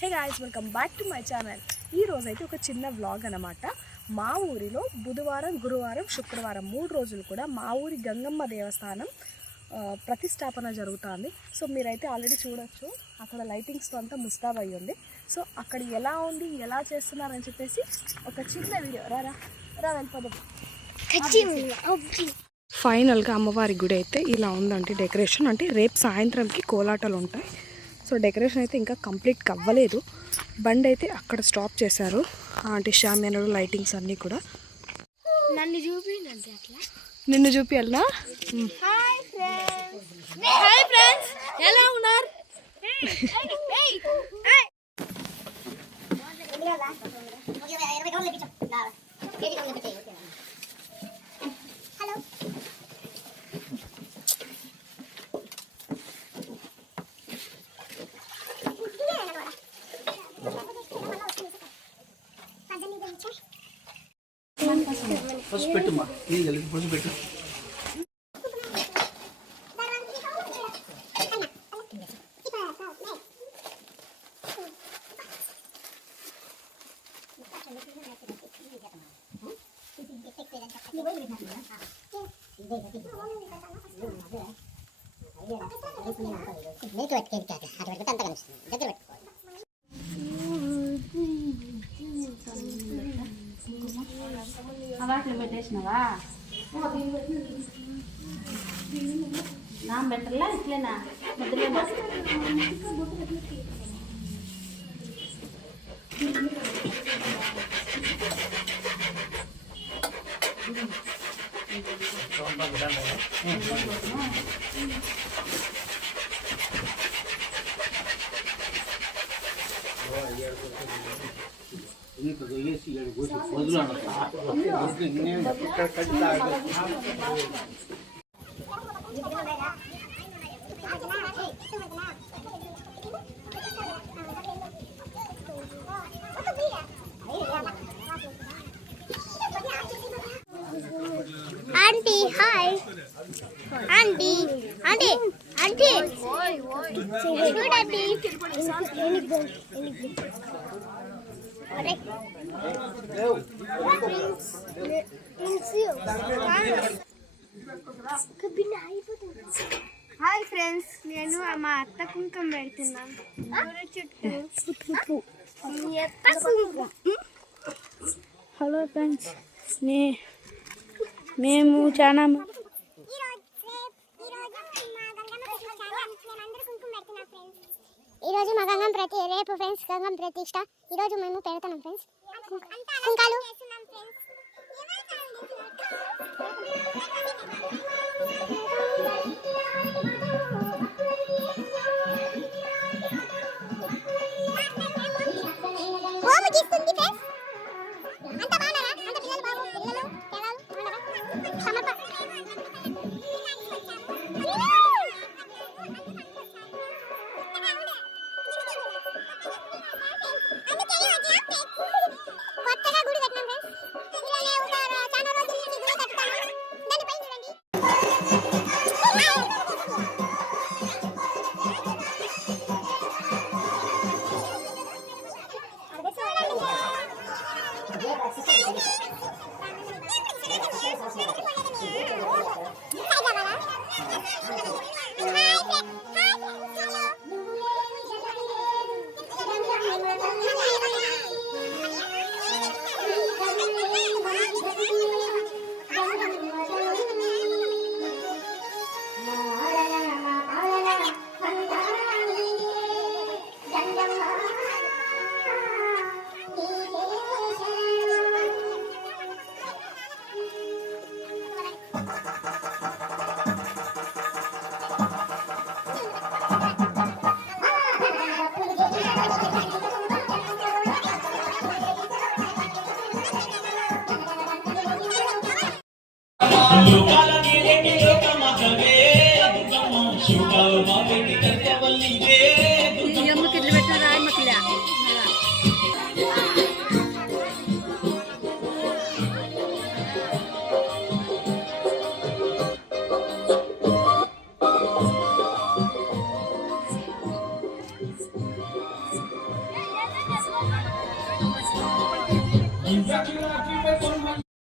Hey guys, welcome back to my channel. ఈ రోజైతే ఒక చిన్న వ్లాగ్ అనమాట. మా ఊరిలో బుధవారం, గురువారం, శుక్రవారం 3 రోజులు కూడా మా ఊరి గంగమ్మ దేవస్థానం ప్రతిష్టాపన జరుగుతుంది. సో మీరైతే ఆల్రెడీ చూడొచ్చు, అక్కడ లైటింగ్స్తో అంతా ముస్తాబ్ అయ్యి ఉంది. సో అక్కడ ఎలా ఉంది, ఎలా చేస్తున్నారని చెప్పేసి ఒక చిన్న వీడియో రా వెళ్ళిపోదాం. ఫైనల్గా అమ్మవారి గుడి అయితే ఇలా ఉందండి. డెకరేషన్ అంటే రేపు సాయంత్రంకి కోలాటాలు ఉంటాయి. సో డెకరేషన్ అయితే ఇంకా కంప్లీట్ అవ్వలేదు. బండి అయితే అక్కడ స్టాప్ చేశారు. అంటే షామియానాలు, లైటింగ్స్ అన్నీ కూడా. నిన్ను చూపియాలా? హాయ్ ఫ్రెండ్స్, ఎలా ఉన్నారు? ఫస్ట్ పెట్టుమా, నీ గలికి ఫస్ట్ పెట్టు. అవాట్లు పెట్టేసినావా? నా బెటర్లా ఇట్లేనా ముద్దులేనా? Auntie, hi. Auntie, auntie, auntie. Good auntie. Hi friends, నేను మా అత్త కుంకుమ పెడుతున్నాను చుట్టూ. హలో ఫ్రెండ్స్, మేము చాలా ఈరోజు మా గంగం రేపు ఫ్రెండ్స్ గంగం ప్రతిష్ట. ఈరోజు మేము పెడతాం ఫ్రెండ్స్ కుంకాలు.